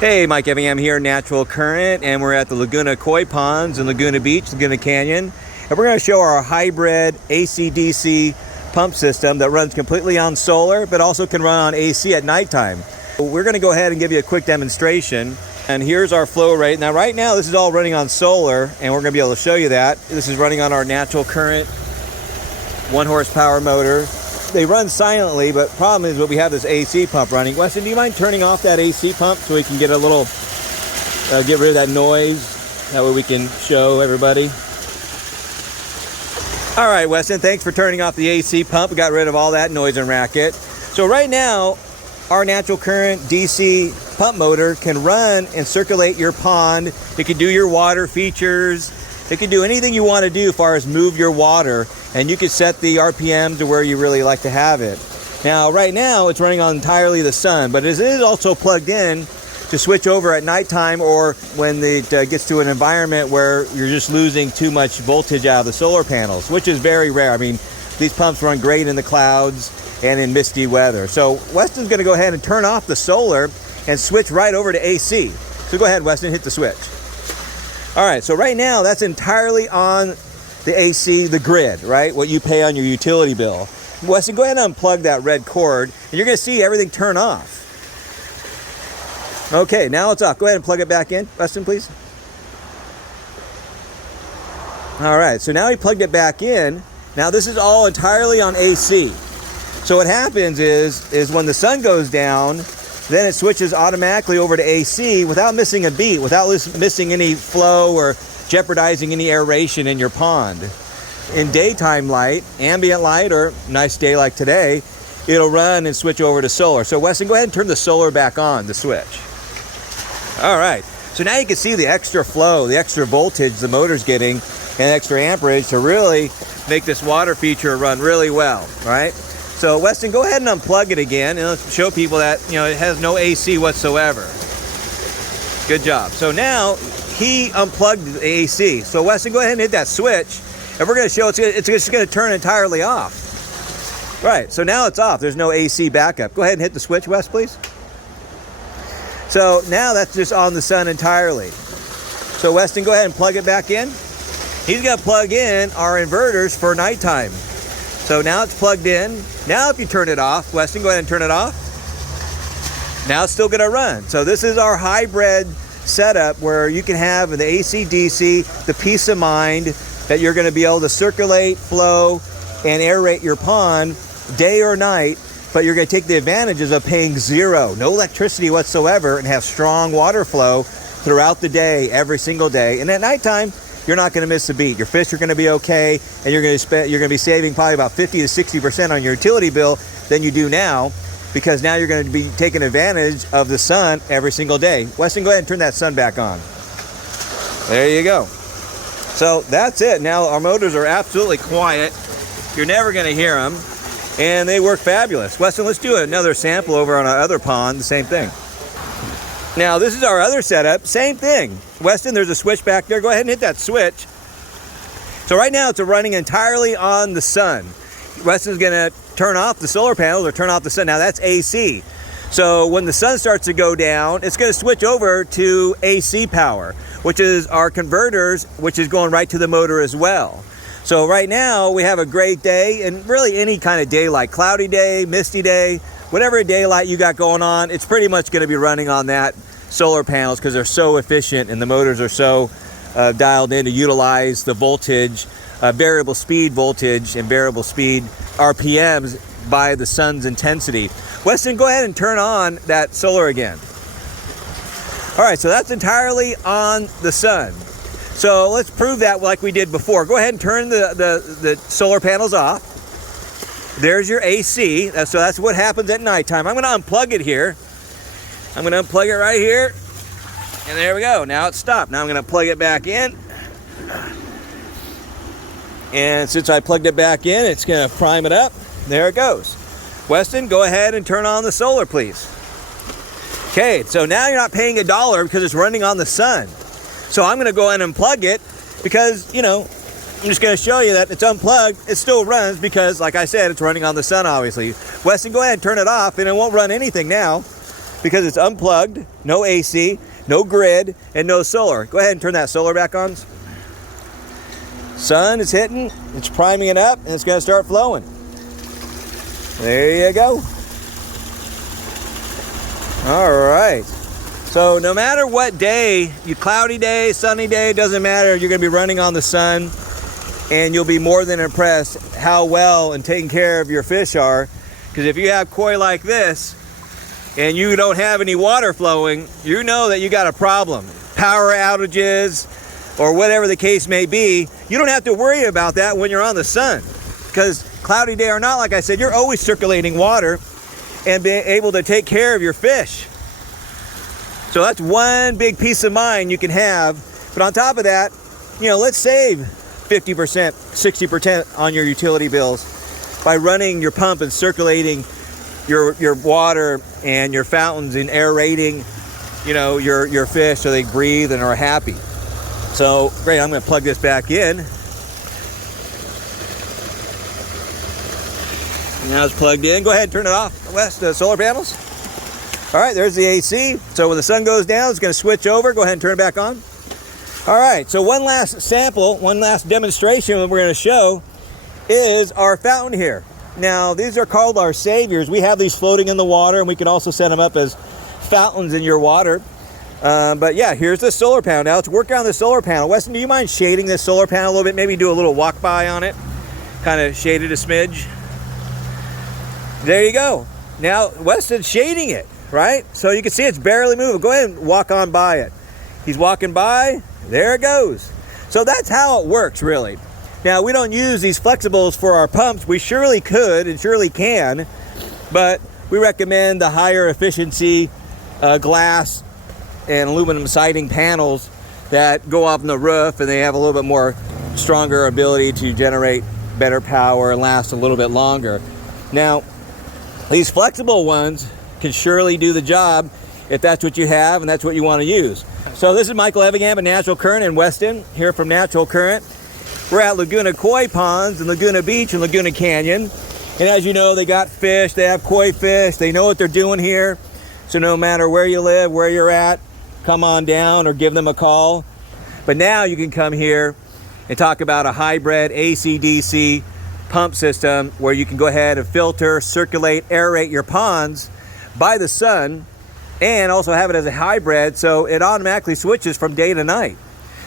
Hey, Mike Effingham here, Natural Current, and we're at the Laguna Koi Ponds in Laguna Beach, Laguna Canyon. And we're going to show our hybrid AC/DC pump system that runs completely on solar, but also can run on AC at nighttime. We're going to go ahead and give you a quick demonstration. And here's our flow rate. Now, right now, this is all running on solar, and we're going to be able to show you that. This is running on our Natural Current 1 horsepower motor. They run silently, but problem is that we have this AC pump running. Weston, do you mind turning off that AC pump so we can get a little, get rid of that noise? That way we can show everybody. All right, Weston, thanks for turning off the AC pump. We got rid of all that noise and racket. So right now, our Natural Current DC pump motor can run and circulate your pond. It can do your water features. It can do anything you want to do as far as move your water, and you can set the RPM to where you really like to have it. Now, right now, it's running on entirely the sun, but it is also plugged in to switch over at nighttime or when it gets to an environment where you're just losing too much voltage out of the solar panels, which is very rare. I mean, these pumps run great in the clouds and in misty weather. So Weston's going to go ahead and turn off the solar and switch right over to AC. So go ahead, Weston, hit the switch. All right, so right now that's entirely on the AC, the grid, right? What you pay on your utility bill. Weston, go ahead and unplug that red cord, and you're gonna see everything turn off. Okay, now it's off. Go ahead and plug it back in, Weston, please. All right, so now he plugged it back in. Now this is all entirely on AC. So what happens is when the sun goes down, then it switches automatically over to AC without missing a beat, without missing any flow or jeopardizing any aeration in your pond. In daytime light, ambient light, or nice day like today, it'll run and switch over to solar. So Weston, go ahead and turn the solar back on, the switch. All right, so now you can see the extra flow, the extra voltage the motor's getting, and extra amperage to really make this water feature run really well, right? So Weston, go ahead and unplug it again, and let's show people that, you know, it has no AC whatsoever. Good job. So now he unplugged the AC. So Weston, go ahead and hit that switch, and we're going to show it's just going to turn entirely off. Right. So now it's off. There's no AC backup. Go ahead and hit the switch, Wes, please. So now that's just on the sun entirely. So Weston, go ahead and plug it back in. He's going to plug in our inverters for nighttime. So now it's plugged in. Now if you turn it off, Weston, go ahead and turn it off. Now it's still going to run. So this is our hybrid setup where you can have in the AC/DC the peace of mind that you're going to be able to circulate, flow, and aerate your pond day or night, but you're going to take the advantages of paying zero, no electricity whatsoever, and have strong water flow throughout the day, every single day. And at nighttime, you're not going to miss a beat. Your fish are going to be okay, and you're going to be saving probably about 50 to 60% on your utility bill than you do now, because now you're going to be taking advantage of the sun every single day. Weston, go ahead and turn that sun back on. There you go. So that's it. Now our motors are absolutely quiet. You're never going to hear them, and they work fabulous. Weston, let's do another sample over on our other pond, the same thing. Now this is our other setup, same thing. Weston, there's a switch back there. Go ahead and hit that switch. So right now it's running entirely on the sun. Weston's gonna turn off the solar panels or turn off the sun. Now that's AC. So when the sun starts to go down, it's gonna switch over to AC power, which is our converters, which is going right to the motor as well. So right now we have a great day, and really any kind of daylight, cloudy day, misty day, whatever daylight you got going on, it's pretty much going to be running on that solar panels because they're so efficient and the motors are so dialed in to utilize the voltage, variable speed voltage and variable speed RPMs by the sun's intensity. Weston, go ahead and turn on that solar again. All right, so that's entirely on the sun. So let's prove that like we did before. Go ahead and turn the solar panels off. There's your AC. So that's what happens at nighttime. I'm going to unplug it here. I'm going to unplug it right here. And there we go. Now it's stopped. Now I'm going to plug it back in. And since I plugged it back in, it's going to prime it up. There it goes. Weston, go ahead and turn on the solar, please. Okay, so now you're not paying $1 because it's running on the sun. So I'm going to go ahead and unplug it because, you know, I'm just going to show you that it's unplugged. It still runs because, like I said, it's running on the sun, obviously. Weston, go ahead and turn it off, and it won't run anything now. because it's unplugged, no AC, no grid, and no solar. Go ahead and turn that solar back on. Sun is hitting, it's priming it up, and it's going to start flowing. There you go. All right. So no matter what day, cloudy day, sunny day, doesn't matter, you're going to be running on the sun, and you'll be more than impressed how well and taken care of your fish are. Because if you have koi like this, and you don't have any water flowing, you know that you got a problem. Power outages, or whatever the case may be, you don't have to worry about that when you're on the sun. Because cloudy day or not, like I said, you're always circulating water and being able to take care of your fish. So that's one big peace of mind you can have. But on top of that, let's save 50%, 60% on your utility bills by running your pump and circulating your water and your fountains and aerating, your fish so they breathe and are happy. So great, I'm going to plug this back in. Now it's plugged in. Go ahead and turn it off, Wes, the solar panels. All right, there's the AC. So when the sun goes down, it's going to switch over. Go ahead and turn it back on. All right, so one last sample, one last demonstration that we're going to show is our fountain here. Now, these are called our saviors. We have these floating in the water, and we can also set them up as fountains in your water. But yeah, here's the solar panel. Now let's work on the solar panel. Weston, do you mind shading this solar panel a little bit? Maybe do a little walk by on it. Kind of shade it a smidge. There you go. Now, Weston's shading it, right? So you can see it's barely moving. Go ahead and walk on by it. He's walking by. There it goes. So that's how it works, really. Now, we don't use these flexibles for our pumps. We surely could and surely can, but we recommend the higher efficiency glass and aluminum siding panels that go up on the roof, and they have a little bit more stronger ability to generate better power and last a little bit longer. Now, these flexible ones can surely do the job if that's what you have and that's what you want to use. So this is Michael Evingham at Natural Current in Weston, here from Natural Current. We're at Laguna Koi Ponds and Laguna Beach and Laguna Canyon. And as you know, they got fish, they have koi fish, they know what they're doing here. So no matter where you live, where you're at, come on down or give them a call. But now you can come here and talk about a hybrid AC/DC pump system where you can go ahead and filter, circulate, aerate your ponds by the sun, and also have it as a hybrid, so it automatically switches from day to night,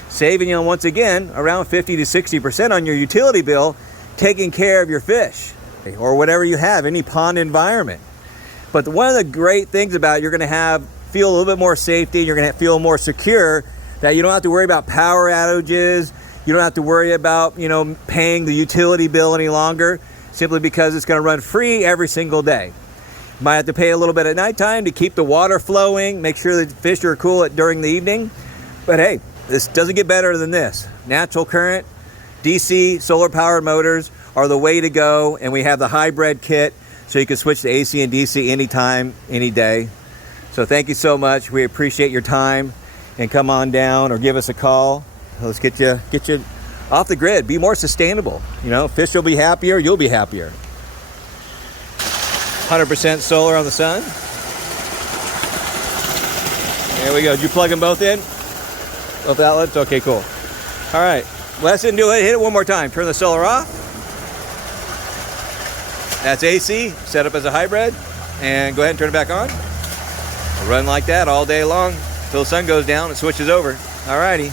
saving you once again around 50 to 60% on your utility bill, taking care of your fish or whatever you have, any pond environment. But one of the great things about it, you're going to feel a little bit more safety, you're going to feel more secure, that you don't have to worry about power outages, you don't have to worry about paying the utility bill any longer, simply because it's going to run free every single day. Might have to pay a little bit at nighttime to keep the water flowing, make sure the fish are cool during the evening. But hey, this doesn't get better than this. Natural Current, DC, solar powered motors are the way to go. And we have the hybrid kit, so you can switch to AC and DC anytime, any day. So thank you so much. We appreciate your time, and come on down or give us a call. Let's get you off the grid. Be more sustainable. Fish will be happier, you'll be happier. 100% solar on the sun. There we go. Did you plug them both in? Both outlets? Okay, cool. All right. Weston, do it. Hit it one more time. Turn the solar off. That's AC, set up as a hybrid. And go ahead and turn it back on. We'll run like that all day long until the sun goes down and switches over. All righty.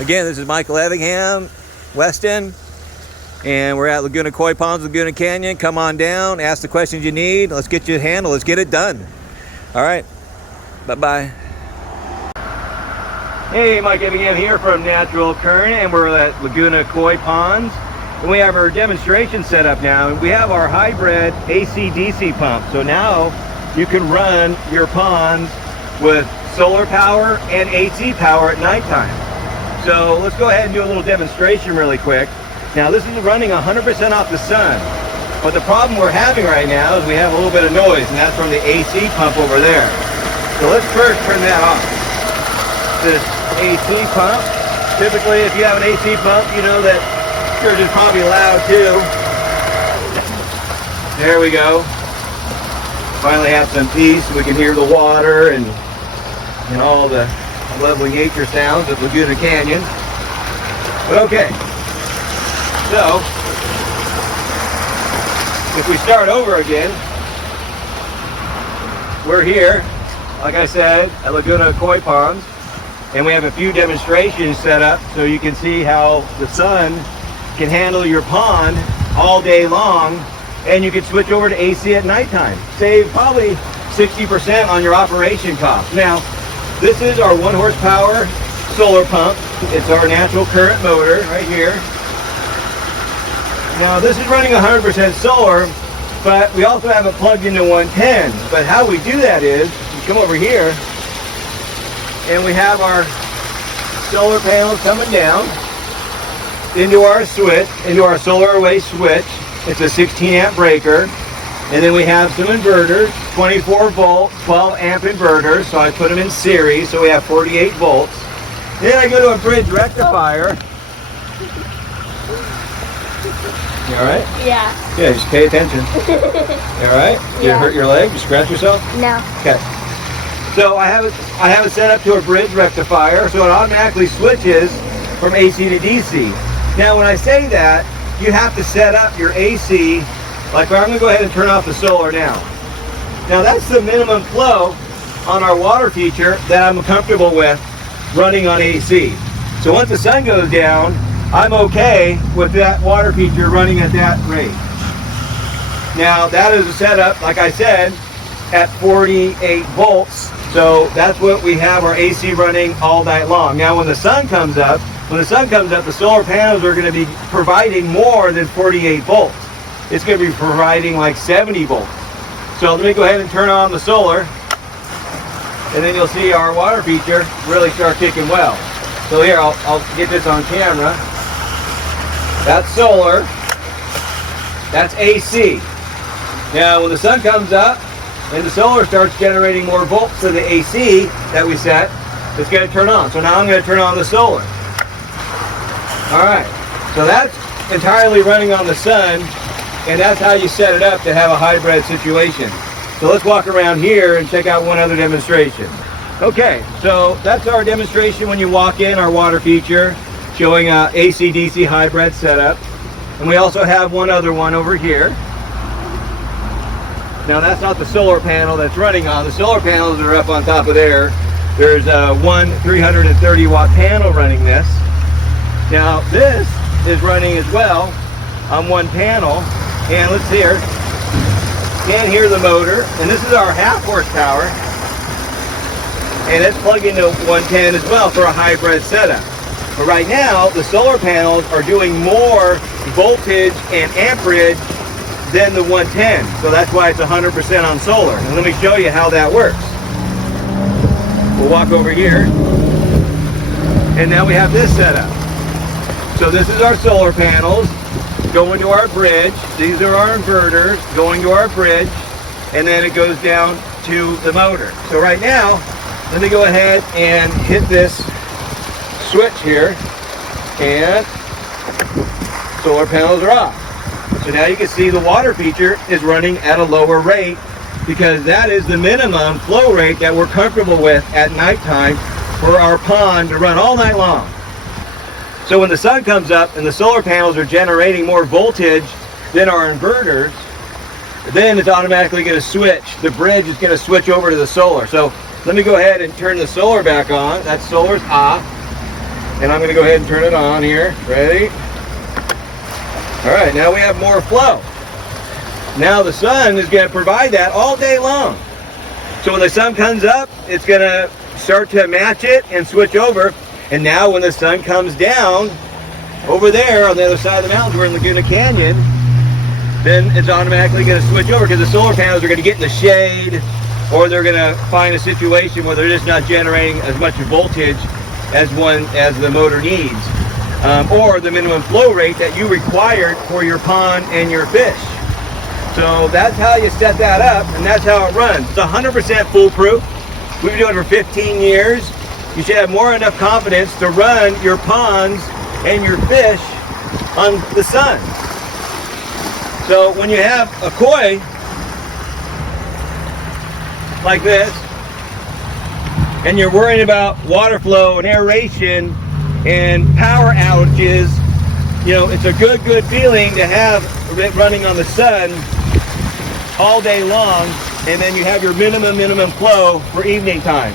Again, this is Michael Evingham, Weston. And we're at Laguna Koi Ponds, Laguna Canyon. Come on down, ask the questions you need. Let's get you a handle. Let's get it done. All right. Bye-bye. Hey, Mike Evingham here from Natural Current, and we're at Laguna Koi Ponds. And we have our demonstration set up now. And we have our hybrid AC/DC pump. So now you can run your ponds with solar power and AC power at nighttime. So let's go ahead and do a little demonstration really quick. Now this is running 100% off the sun, but the problem we're having right now is we have a little bit of noise, and that's from the AC pump over there. So let's first turn that off. This AC pump, typically if you have an AC pump, you know that yours is probably loud too. There we go. finally have some peace. We can hear the water and all the lovely nature sounds of Laguna Canyon. But okay, so if we start over again, we're here, like I said, at Laguna Koi Ponds, and we have a few demonstrations set up so you can see how the sun can handle your pond all day long, and you can switch over to AC at nighttime. Save probably 60% on your operation cost. Now, this is our 1 horsepower solar pump. It's our natural current motor right here. Now, this is running 100% solar, but we also have it plugged into 110. But how we do that is, we come over here, and we have our solar panels coming down into our switch, into our solar array switch. It's a 16 amp breaker. And then we have some inverters, 24 volt, 12 amp inverters. So I put them in series, so we have 48 volts. Then I go to a bridge rectifier. You all right? Yeah. Yeah, just pay attention. You all right? Did it hurt your leg? You scratch yourself? No. Okay. So I have it set up to a bridge rectifier, so it automatically switches from AC to DC. Now, when I say that, you have to set up your AC. Like, I'm going to go ahead and turn off the solar now. Now, that's the minimum flow on our water feature that I'm comfortable with running on AC. So once the sun goes down, I'm okay with that water feature running at that rate. Now, that is set up, like I said, at 48 volts. So that's what we have our AC running all night long. Now, when the sun comes up, the solar panels are going to be providing more than 48 volts. It's going to be providing like 70 volts. So let me go ahead and turn on the solar, and then you'll see our water feature really start kicking well. So here, I'll get this on camera. That's solar. That's AC. Now, when the sun comes up and the solar starts generating more volts than the AC that we set, it's going to turn on. So now I'm going to turn on the solar. All right. So that's entirely running on the sun. And that's how you set it up to have a hybrid situation. So let's walk around here and check out one other demonstration. Okay, so that's our demonstration when you walk in, our water feature, showing a AC-DC hybrid setup. And we also have one other one over here. Now that's not the solar panel that's running on. The solar panels are up on top of there. There's one 330 watt panel running this. Now this is running as well on one panel. And let's hear, can hear the motor, and this is our 1/2 horsepower, and it's plugged into 110 as well for a hybrid setup. But right now, the solar panels are doing more voltage and amperage than the 110, so that's why it's 100% on solar. And let me show you how that works. We'll walk over here, and now we have this set up. So this is our solar panels going to our bridge. These are our inverters going to our bridge, and then it goes down to the motor. So right now, let me go ahead and hit this switch here, and solar panels are off. So now you can see the water feature is running at a lower rate because that is the minimum flow rate that we're comfortable with at nighttime for our pond to run all night long. So when the sun comes up and the solar panels are generating more voltage than our inverters, then it's automatically going to switch. The bridge is going to switch over to the solar. So let me go ahead and turn the solar back on. That solar's off. And I'm going to go ahead and turn it on here. Ready? All right, now we have more flow. Now the sun is going to provide that all day long. So when the sun comes up, it's going to start to match it and switch over. And now when the sun comes down over there on the other side of the mountains, we're in Laguna Canyon, then it's automatically going to switch over because the solar panels are going to get in the shade, or they're going to find a situation where they're just not generating as much voltage as the motor needs, or the minimum flow rate that you required for your pond and your fish. So that's how you set that up, and that's how it runs. It's 100% foolproof. We've been doing it for 15 years. You should have more than enough confidence to run your ponds and your fish on the sun. So when you have a koi, like this, and you're worrying about water flow and aeration and power outages, you know, it's a good feeling to have it running on the sun all day long, and then you have your minimum flow for evening time.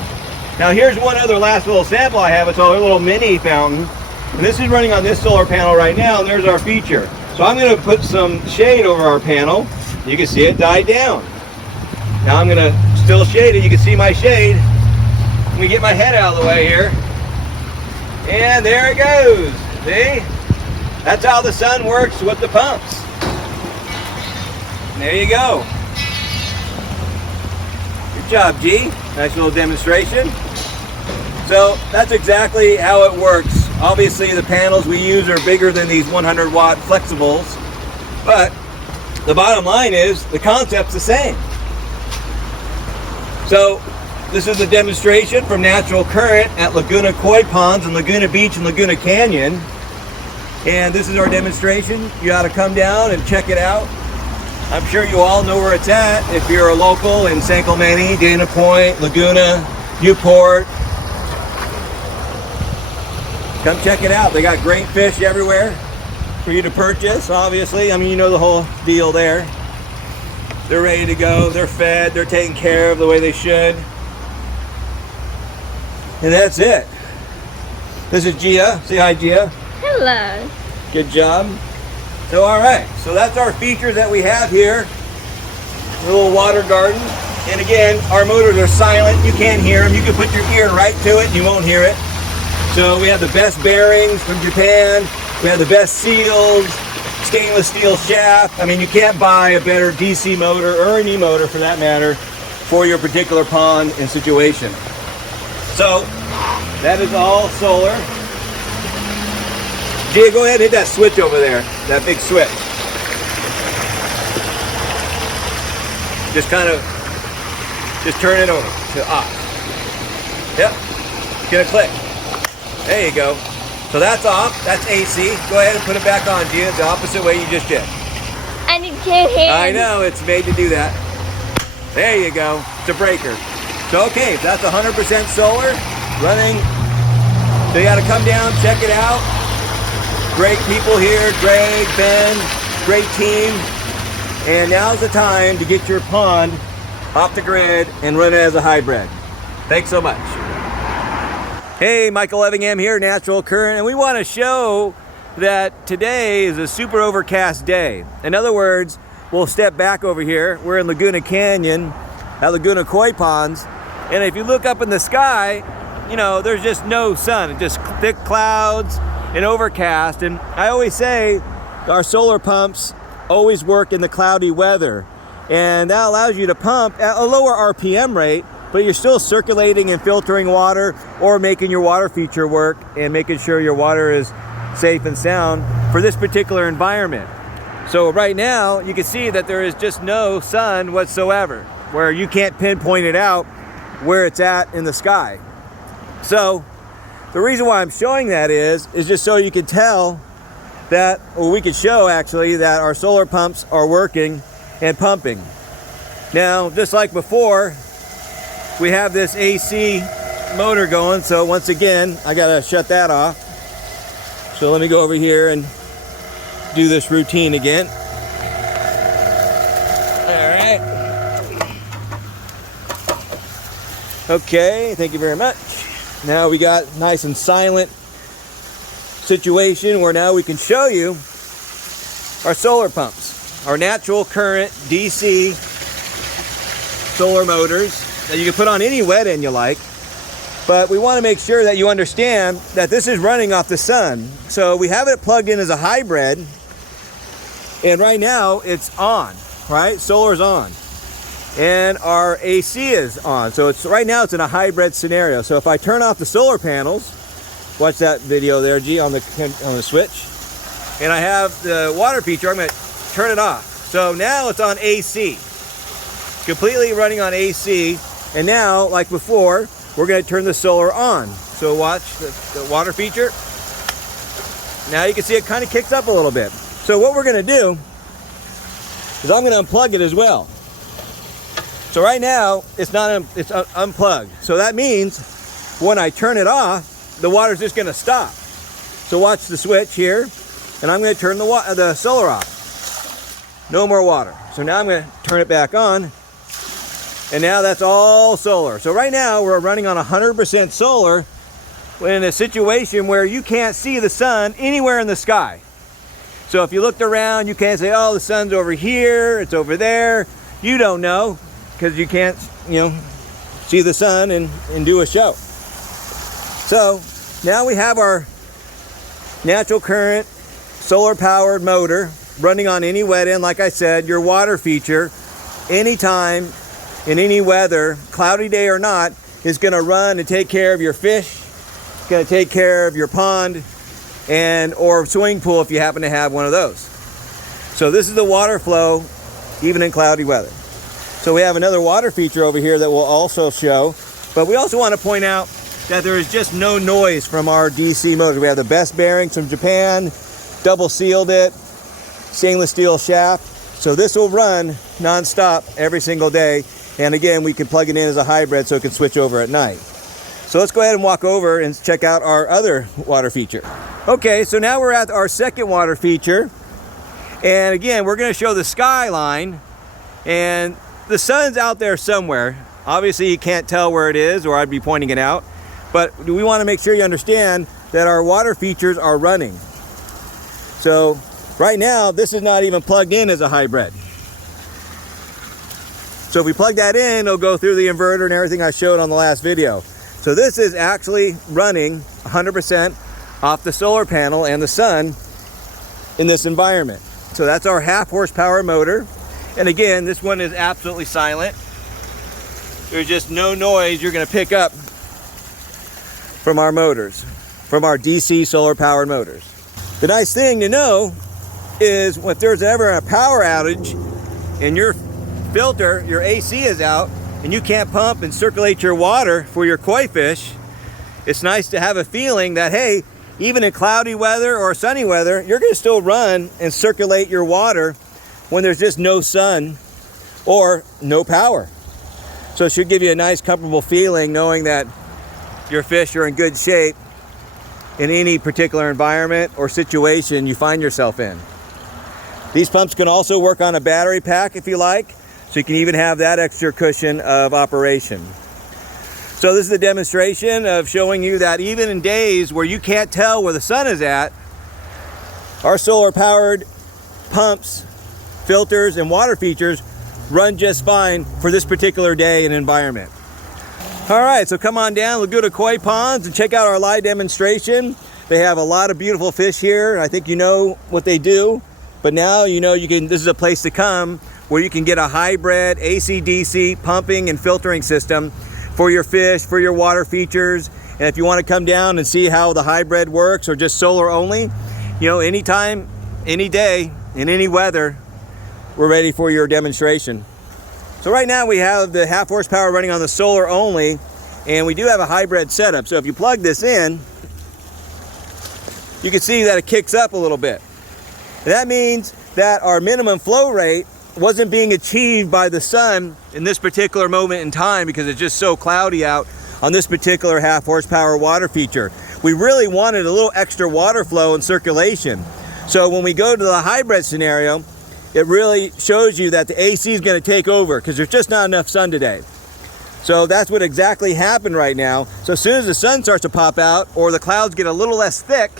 Now here's one other last little sample I have. It's a little mini fountain, and this is running on this solar panel right now, and there's our feature. So I'm going to put some shade over our panel. You can see it died down. Now I'm going to still shade it. You can see my shade. Let me get my head out of the way here. And there it goes. See? That's how the sun works with the pumps. There you go. Good job, G. Nice little demonstration. So that's exactly how it works. Obviously the panels we use are bigger than these 100 watt flexibles, but the bottom line is the concept's the same. So this is a demonstration from Natural Current at Laguna Koi Ponds and Laguna Beach and Laguna Canyon. And this is our demonstration. You ought to come down and check it out. I'm sure you all know where it's at if you're a local in San Clemente, Dana Point, Laguna, Newport. Come check it out. They got great fish everywhere for you to purchase, obviously. I mean, you know the whole deal there. They're ready to go. They're fed. They're taken care of the way they should. And that's it. This is Gia. Say hi, Gia. Hello. Good job. So, all right. So that's our features that we have here. A little water garden. And again, our motors are silent. You can't hear them. You can put your ear right to it and you won't hear it. So we have the best bearings from Japan. We have the best seals, stainless steel shaft. I mean, you can't buy a better DC motor or any motor for that matter for your particular pond and situation. So that is all solar. Gia, go ahead and hit that switch over there, that big switch. Just turn it over to off. Yep, it's gonna click. There you go. So that's off, that's AC. Go ahead and put it back on, Gia, the opposite way you just did. And you can't hear. I know, it's made to do that. There you go, it's a breaker. So okay, that's 100% solar, running. So you gotta come down, check it out. Great people here, Greg, Ben, great team. And now's the time to get your pond off the grid and run it as a hybrid. Thanks so much. Hey, Michael Evingham here, Natural Current, and we want to show that today is a super overcast day. In other words, we'll step back over here. We're in Laguna Canyon at Laguna Koi Ponds, and if you look up in the sky, you know, there's just no sun. It's just thick clouds and overcast. And I always say our solar pumps always work in the cloudy weather, and that allows you to pump at a lower RPM rate, but you're still circulating and filtering water or making your water feature work and making sure your water is safe and sound for this particular environment. So right now you can see that there is just no sun whatsoever, where you can't pinpoint it out where it's at in the sky. So the reason why I'm showing that is just so you can tell that, or we could show actually, that our solar pumps are working and pumping. Now, just like before, we have this AC motor going, so once again I gotta shut that off. So let me go over here and do this routine again. Alright. Okay, thank you very much. Now we got nice and silent situation where now we can show you our solar pumps, our natural current DC solar motors that you can put on any wet end you like, but we want to make sure that you understand that this is running off the sun. So we have it plugged in as a hybrid, and right now it's on, right? Solar's on, and our AC is on. So it's right now it's in a hybrid scenario. So if I turn off the solar panels, watch that video there, G, on the switch, and I have the water feature, I'm going to turn it off. So now it's on AC, completely running on AC. And now, like before, we're going to turn the solar on. So watch the water feature. Now you can see it kind of kicks up a little bit. So what we're going to do is I'm going to unplug it as well. So right now, it's unplugged. So that means when I turn it off, the water's just gonna stop. So watch the switch here, and I'm gonna turn the solar off. No more water. So now I'm gonna turn it back on, and now that's all solar. So right now, we're running on 100% solar in a situation where you can't see the sun anywhere in the sky. So if you looked around, you can't say, oh, the sun's over here, it's over there. You don't know, because you can't, see the sun and do a show. So now we have our natural current, solar powered motor running on any wet end. Like I said, your water feature, anytime, in any weather, cloudy day or not, is gonna run and take care of your fish. It's gonna take care of your pond or swimming pool if you happen to have one of those. So this is the water flow even in cloudy weather. So we have another water feature over here that we'll also show, but we also want to point out that there is just no noise from our DC motor. We have the best bearings from Japan, double sealed it, stainless steel shaft. So this will run non-stop every single day. And again, we can plug it in as a hybrid so it can switch over at night. So let's go ahead and walk over and check out our other water feature. Okay, so now we're at our second water feature. And again, we're gonna show the skyline, and the sun's out there somewhere. Obviously you can't tell where it is, or I'd be pointing it out. But we wanna make sure you understand that our water features are running. So right now, this is not even plugged in as a hybrid. So if we plug that in, it'll go through the inverter and everything I showed on the last video. So this is actually running 100% off the solar panel and the sun in this environment. So that's our 1/2 horsepower motor. And again, this one is absolutely silent. There's just no noise you're gonna pick up from our motors, from our DC solar powered motors. The nice thing to know is if there's ever a power outage and your filter, your AC is out, and you can't pump and circulate your water for your koi fish, it's nice to have a feeling that, hey, even in cloudy weather or sunny weather, you're gonna still run and circulate your water when there's just no sun or no power. So it should give you a nice, comfortable feeling knowing that your fish are in good shape in any particular environment or situation you find yourself in. These pumps can also work on a battery pack if you like, so you can even have that extra cushion of operation. So this is the demonstration of showing you that even in days where you can't tell where the sun is at, our solar powered pumps, filters, and water features run just fine for this particular day and environment. All right, so come on down Laguna Koi Ponds and check out our live demonstration. They have a lot of beautiful fish here. I think you know what they do, but now you know this is a place to come where you can get a hybrid AC/DC pumping and filtering system for your fish, for your water features. And if you want to come down and see how the hybrid works or just solar only, anytime, any day, in any weather, we're ready for your demonstration. So right now we have the 1/2 horsepower running on the solar only, and we do have a hybrid setup. So if you plug this in, you can see that it kicks up a little bit. And that means that our minimum flow rate wasn't being achieved by the sun in this particular moment in time because it's just so cloudy out on this particular 1/2 horsepower water feature. We really wanted a little extra water flow and circulation. So when we go to the hybrid scenario, it really shows you that the AC is going to take over because there's just not enough sun today. So that's what exactly happened right now. So as soon as the sun starts to pop out or the clouds get a little less thick,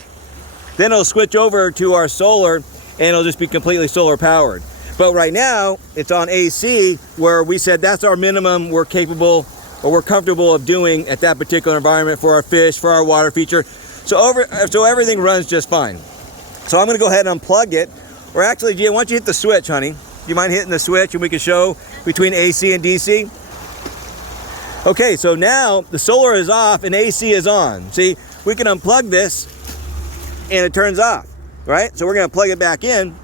then it'll switch over to our solar and it'll just be completely solar powered. But right now it's on AC, where we said that's our minimum we're capable or we're comfortable of doing at that particular environment for our fish, for our water feature. So everything runs just fine. So I'm going to go ahead and unplug it. Or actually, Gia, why don't you hit the switch, honey? Do you mind hitting the switch and we can show between AC and DC? Okay, so now the solar is off and AC is on. See, we can unplug this and it turns off, right? So we're going to plug it back in,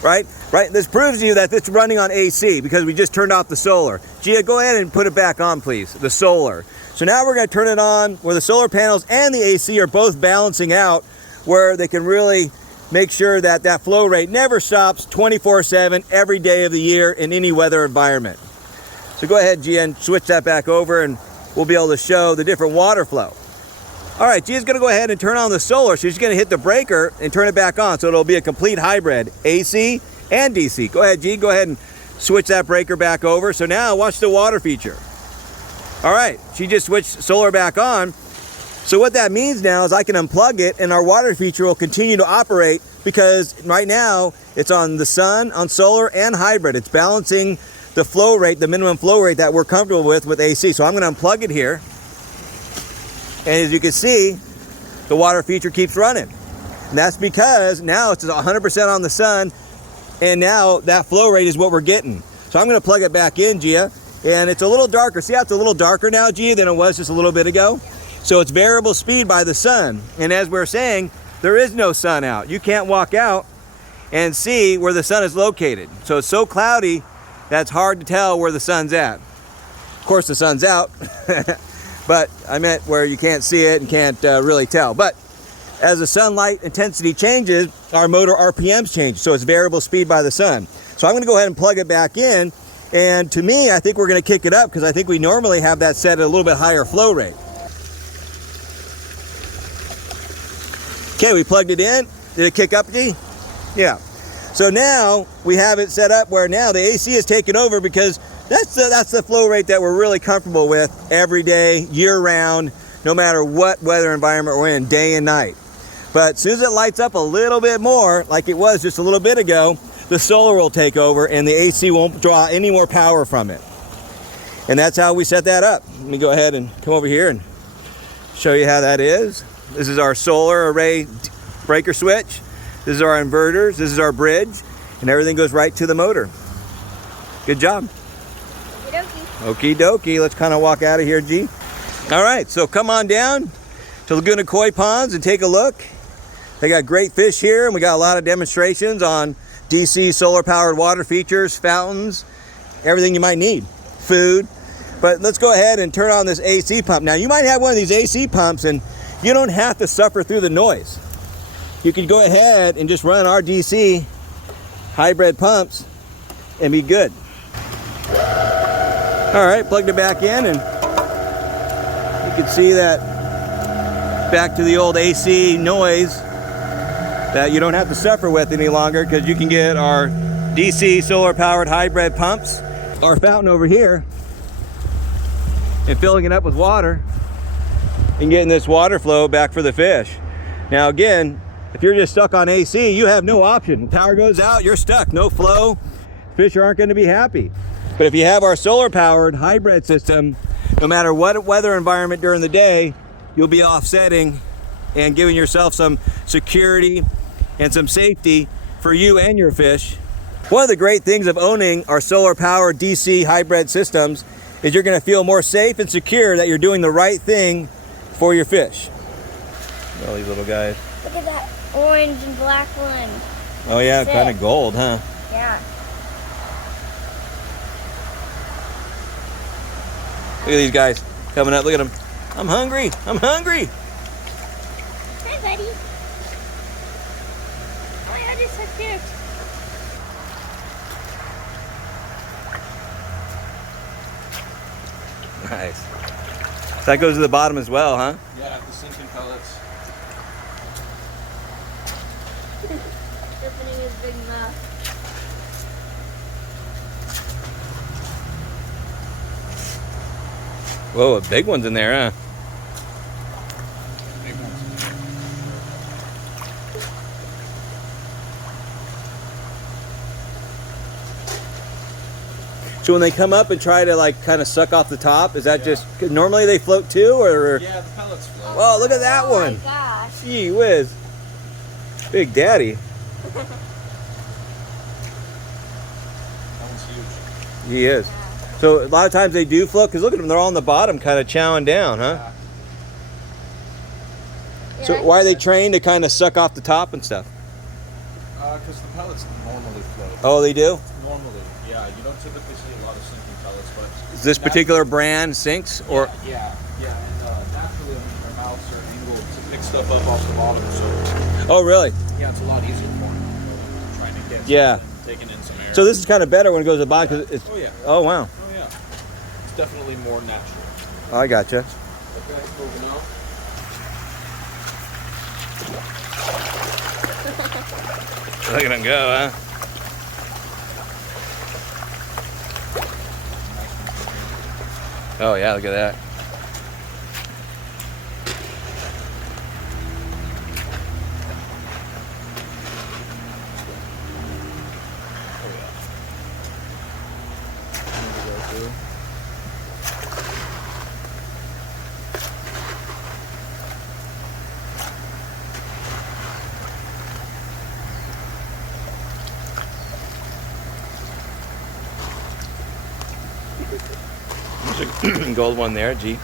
right? This proves to you that it's running on AC because we just turned off the solar. Gia, go ahead and put it back on, please, the solar. So now we're going to turn it on where the solar panels and the AC are both balancing out, where they can really make sure that that flow rate never stops 24/7 every day of the year in any weather environment. So go ahead, Gia, and switch that back over and we'll be able to show the different water flow. All right, Gia's gonna go ahead and turn on the solar. She's gonna hit the breaker and turn it back on, so it'll be a complete hybrid, AC and DC. Go ahead, Gia, go ahead and switch that breaker back over. So now watch the water feature. All right, she just switched solar back on. So what that means now is I can unplug it and our water feature will continue to operate, because right now it's on the sun, on solar, and hybrid. It's balancing the flow rate, the minimum flow rate that we're comfortable with AC. So I'm gonna unplug it here. And as you can see, the water feature keeps running. And that's because now it's 100% on the sun, and now that flow rate is what we're getting. So I'm gonna plug it back in, Gia, and it's a little darker. See how it's a little darker now, Gia, than it was just a little bit ago? So it's variable speed by the sun. And as we're saying, there is no sun out. You can't walk out and see where the sun is located. So it's so cloudy that it's hard to tell where the sun's at. Of course, the sun's out, but I meant where you can't see it and can't really tell. But as the sunlight intensity changes, our motor RPMs change. So it's variable speed by the sun. So I'm gonna go ahead and plug it back in. And to me, I think we're gonna kick it up, because I think we normally have that set at a little bit higher flow rate. Okay, we plugged it in. Did it kick up, G? Yeah. So now we have it set up where now the AC is taking over, because that's the flow rate that we're really comfortable with every day, year round, no matter what weather environment we're in, day and night. But as soon as it lights up a little bit more, like it was just a little bit ago, the solar will take over and the AC won't draw any more power from it. And that's how we set that up. Let me go ahead and come over here and show you how that is. This is our solar array breaker switch. This is our inverters. This is our bridge. And everything goes right to the motor. Good job. Okie dokie. Let's kind of walk out of here, G. All right, so come on down to Laguna Koi Ponds and take a look. They got great fish here, and we got a lot of demonstrations on DC solar powered water features, fountains, everything you might need, food. But let's go ahead and turn on this AC pump. Now, you might have one of these AC pumps and you don't have to suffer through the noise. You can go ahead and just run our DC hybrid pumps and be good. All right, plugged it back in, and you can see that back to the old AC noise that you don't have to suffer with any longer, because you can get our DC solar powered hybrid pumps, our fountain over here, and filling it up with water and getting this water flow back for the fish. Now again, if you're just stuck on AC, you have no option. Power goes out, you're stuck, no flow. Fish aren't going to be happy. But if you have our solar powered hybrid system, no matter what weather environment during the day, you'll be offsetting and giving yourself some security and some safety for you and your fish. One of the great things of owning our solar powered DC hybrid systems is you're going to feel more safe and secure that you're doing the right thing for your fish. All these little guys. Look at that orange and black one. Oh yeah, kind of gold, huh? Yeah. Look at these guys coming up. Look at them. I'm hungry. I'm hungry. Hi, buddy. Oh my God, you're so cute. Nice. So that goes to the bottom as well, huh? Yeah, the sinking pellets. Opening his big mouth. Whoa, a big one's in there, huh? Big ones. So when they come up and try to like kind of suck off the top, is that just, normally they float too, or? Yeah, the pellets float. Whoa, look at that Oh one. my gosh. Gee whiz. Big daddy. That one's huge. He is. So a lot of times they do float, because look at them, they're all on the bottom kind of chowing down, huh? Yeah. So why are they trained to kind of suck off the top and stuff? Because the pellets normally float. Oh, they do? Normally, yeah. You don't typically see a lot of sinking pellets, but... Is this particular brand sinks, or? Yeah. And naturally, their mouths are angled to pick stuff up off the bottom, so... Oh, really? Yeah, it's a lot easier for them trying to get Yeah. taking in some air. So this is kind of better when it goes to the bottom, because it's... Oh, yeah. Oh, wow. Oh, yeah. definitely more natural. I gotcha. Okay, moving on. Look at him go, huh? Oh yeah, look at that. There's a gold one there, G. Yeah.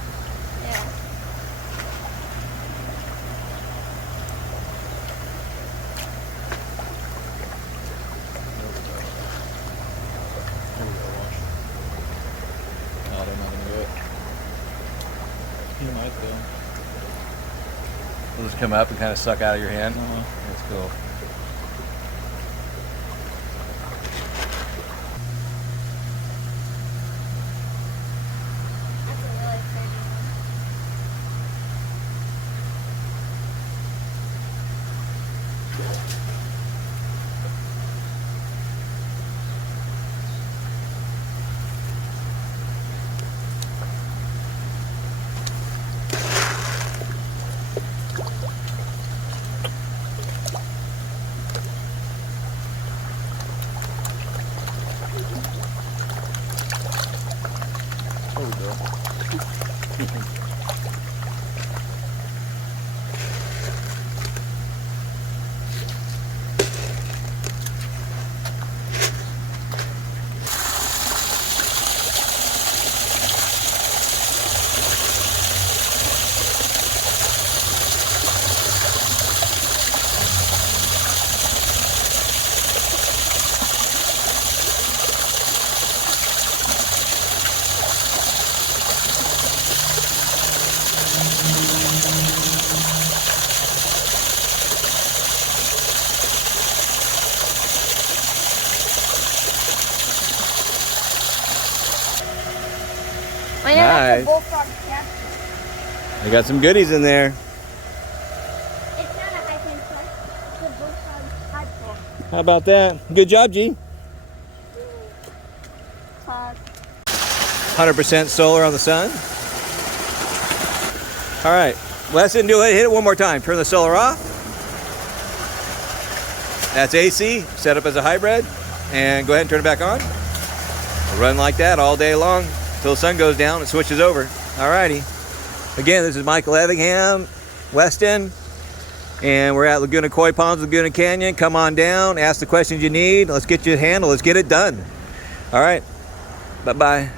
No, they're not gonna do it. He might though. They'll just come up and kind of suck out of your hand. Uh-huh. That's cool. That's a really pretty one. There we go. I know that's a Nice. bullfrog capture. They got some goodies in there. It's not a hiking truck. It's a bullfrog hardcore. How about that? Good job, G. Pog. 100% solar on the sun. All right, Weston, do it. Hit it one more time. Turn the solar off. That's AC, set up as a hybrid. And go ahead and turn it back on. We'll run like that all day long until the sun goes down and switches over. All righty. Again, this is Michael Evingham, Weston, and we're at Laguna Koi Ponds, Laguna Canyon. Come on down, ask the questions you need. Let's get you a handle. Let's get it done. All right. Bye-bye.